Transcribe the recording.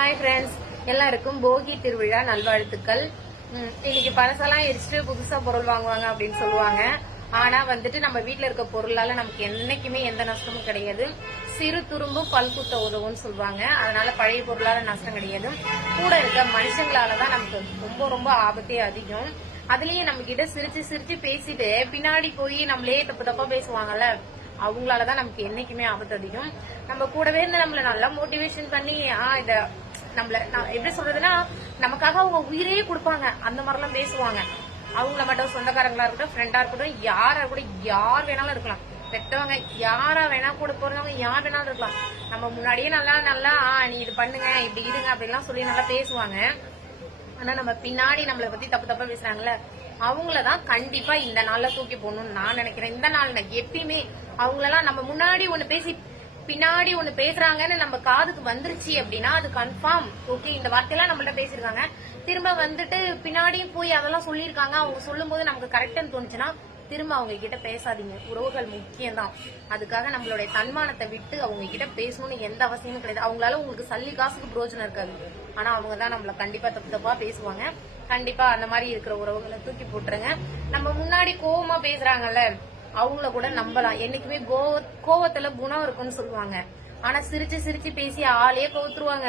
Hi friends எல்லாருக்கும் போகி திருவிழா நல்வாழ்த்துக்கள். இன்னைக்கு பழசெல்லாம் எரிச்சிட்டு புதுசா பொருள் வாங்குவாங்க அப்படின்னு சொல்லுவாங்க. ஆனா வந்துட்டு நம்ம வீட்டுல இருக்க பொருளால நமக்கு என்னைக்குமே எந்த நஷ்டமும் கிடையாது. சிறு துரும்பு பல்குத்த உதவும்னு சொல்லுவாங்க. அதனால பழைய பொருளால நஷ்டம் கிடையாது. கூட இருக்க மனுஷங்களால தான் நமக்கு ரொம்ப ரொம்ப ஆபத்தே அதிகம். அதுலயும் நம்ம கிட்ட சிரிச்சு சிரிச்சு பேசிட்டு பின்னாடி போய் நம்மளே தப்பு தப்பா பேசுவாங்கல்ல அவங்களாலதான் நமக்கு என்னைக்குமே ஆபத்து அதிகம். நம்ம கூடவே இருந்து நம்மள நல்லா மோட்டிவேஷன் பண்ணி ஆ இத நம்மள நான் எப்படி சொல்றதுன்னா நமக்காக அவங்க உயிரே கொடுப்பாங்க. அந்த மாதிரிலாம் பேசுவாங்க. அவங்கள மட்டும் சொந்தக்காரங்களா இருக்கட்டும் ஃப்ரெண்டா இருக்கட்டும் யாரா கூட யார் வேணாலும் இருக்கலாம். பெற்றவங்க யாரா வேணா கூட போறவங்க யார் வேணாலும் இருக்கலாம். நம்ம முன்னாடியே நல்லா நல்லா ஆ நீ இது பண்ணுங்க இப்படி இருங்க அப்படிலாம் சொல்லி நல்லா பேசுவாங்க. ஆனா நம்ம பின்னாடி நம்மளை பத்தி தப்பு தப்பா பேசுறாங்கல்ல அவங்களதான் கண்டிப்பா இந்த நாள்ல தூக்கி போகணும்னு நான் நினைக்கிறேன். இந்த நாள் எப்பயுமே அவங்களெல்லாம் நம்ம முன்னாடி ஒண்ணு பேசி பின்னாடி ஒண்ணு பேசுறாங்கன்னு நம்ம காதுக்கு வந்துருச்சு அப்படின்னா அது கன்ஃபார்ம் ஓகே இந்த வார்த்தையெல்லாம் நம்மள்ட்ட பேசிருக்காங்க திரும்ப வந்துட்டு பின்னாடியும் போய் அதெல்லாம் சொல்லியிருக்காங்க. அவங்க சொல்லும்போது நமக்கு கரெக்டுன்னு தோணுச்சுன்னா திரும்ப அவங்க கிட்ட பேசாதீங்க. உறவுகள் முக்கியம்தான். அதுக்காக நம்மளுடைய தன்மானத்தை விட்டு அவங்க கிட்ட பேசணும்னு எந்த அவசியமும் கிடையாது. அவங்களால உங்களுக்கு சல்லி காசுக்கு பிரோஜனம் இருக்காது. ஆனா அவங்க தான் நம்மள கண்டிப்பா தப்பு தப்பா பேசுவாங்க. கண்டிப்பா அந்த மாதிரி இருக்கிற உறவுகளை தூக்கி போட்டுருங்க. நம்ம முன்னாடி கோவமா பேசுறாங்கல்ல அவங்கள கூட நம்பலாம். என்னைக்குமே கோவ கோவத்துல குணம் இருக்குன்னு சொல்லுவாங்க. ஆனா சிரிச்சு சிரிச்சு பேசி ஆளே கோத்துருவாங்க